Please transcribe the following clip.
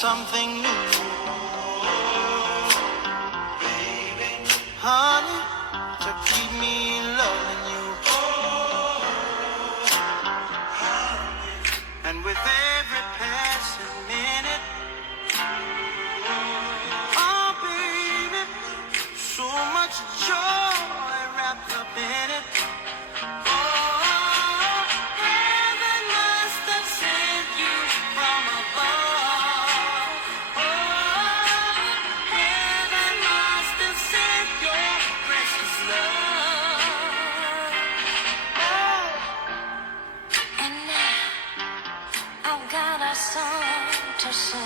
something new, honey, to keep me loving you. And with every passing minute, oh baby, so much joy wrapped up in it. Oh, heaven must have sent you from above. Oh, heaven must have sent your precious love. Oh, and now I've got a song to sing.